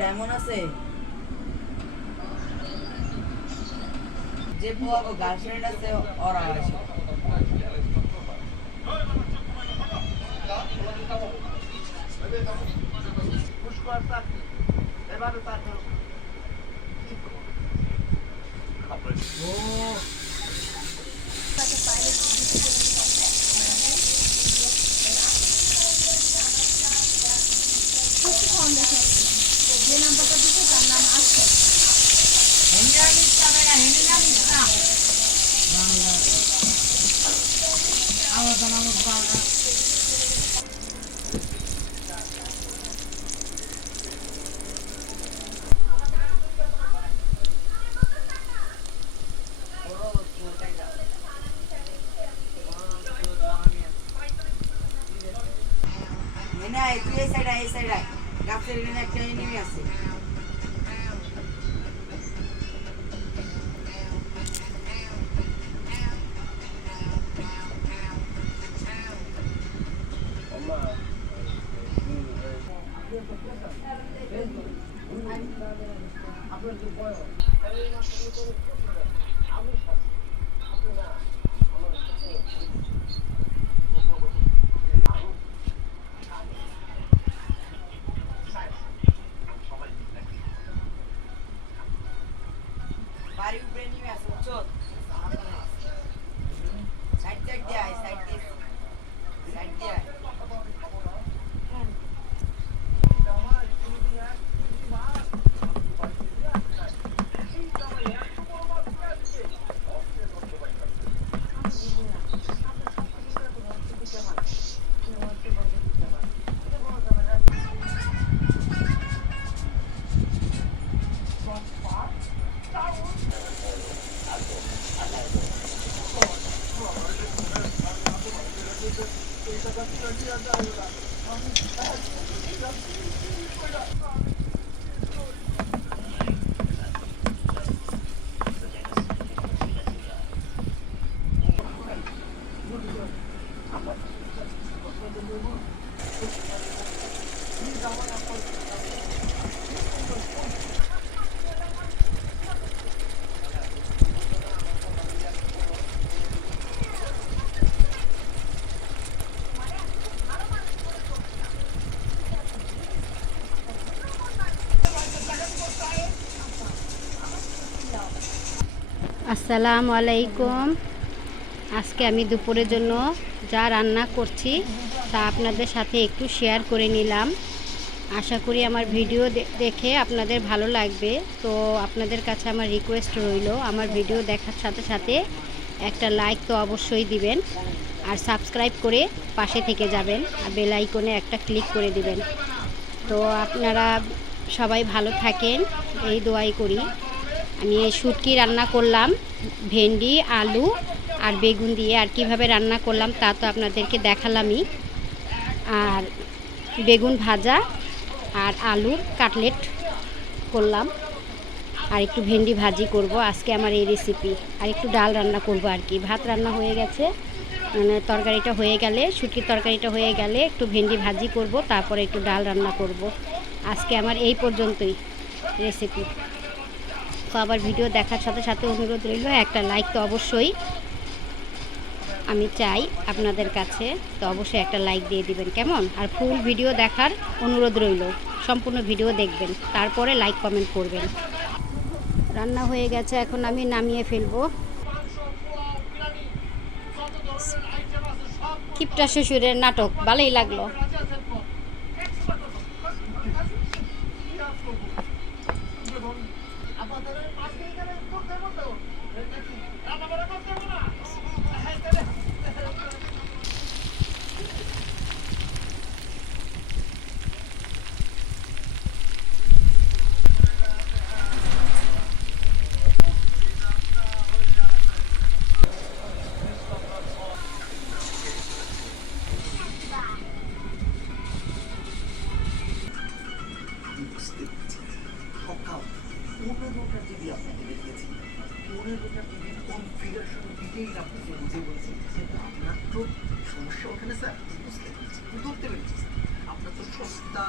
Diamond আছে যে girlfriend আছে ওরা আছে যে নাম্বারটা দিচ্ছে তার নাম আসছে এই সাইড গাছের এখানে একটা এনিমি আছে বাড়ি উপরে এনিমি আছে বুঝছো সাইড দিয়ে আসসালামু আলাইকুম। আজকে আমি দুপুরের জন্য যা রান্না করছি তা আপনাদের সাথে একটু শেয়ার করে নিলাম। আশা করি আমার ভিডিও দেখে আপনাদের ভালো লাগবে। তো আপনাদের কাছে আমার রিকোয়েস্ট রইল, আমার ভিডিও দেখার সাথে সাথে একটা লাইক তো অবশ্যই দিবেন, আর সাবস্ক্রাইব করে পাশে থেকে যাবেন, আর বেল আইকনে একটা ক্লিক করে দিবেন। তো আপনারা সবাই ভালো থাকেন এই দোয়াই করি। আমি এই শুটকি রান্না করলাম ভেন্ডি, আলু আর বেগুন দিয়ে। আর কিভাবে রান্না করলাম তা তো আপনাদেরকে দেখালামই। আর বেগুন ভাজা আর আলুর কাটলেট করলাম, আর একটু ভেন্ডি ভাজি করব আজকে আমার এই রেসিপি। আর একটু ডাল রান্না করব আর কি। ভাত রান্না হয়ে গেছে, মানে তরকারিটা হয়ে গেলে, শুটকির তরকারিটা হয়ে গেলে একটু ভেন্ডি ভাজি করব, তারপরে একটু ডাল রান্না করব। আজকে আমার এই পর্যন্তই রেসিপি। তো আবার ভিডিও দেখার সাথে সাথে অনুরোধ রইল একটা লাইক তো অবশ্যই আমি চাই আপনাদের কাছে। তো অবশ্যই একটা লাইক দিয়ে দিবেন, কেমন? আর ফুল ভিডিও দেখার অনুরোধ রইল, সম্পূর্ণ ভিডিও দেখবেন, তারপরে লাইক কমেন্ট করবেন। রান্না হয়ে গেছে, এখন আমি নামিয়ে ফেলবো। কিপটা শ্বশুরের নাটক ভালোই লাগলো। কনফিগারেশন ডিটেইল আপনাকে বুঝে বলছি। আপনার তো সমস্যা ওখানে স্যার, বুঝতে পেরেছি, ধরতে পেরেছি স্যার। আপনার তো সস্তা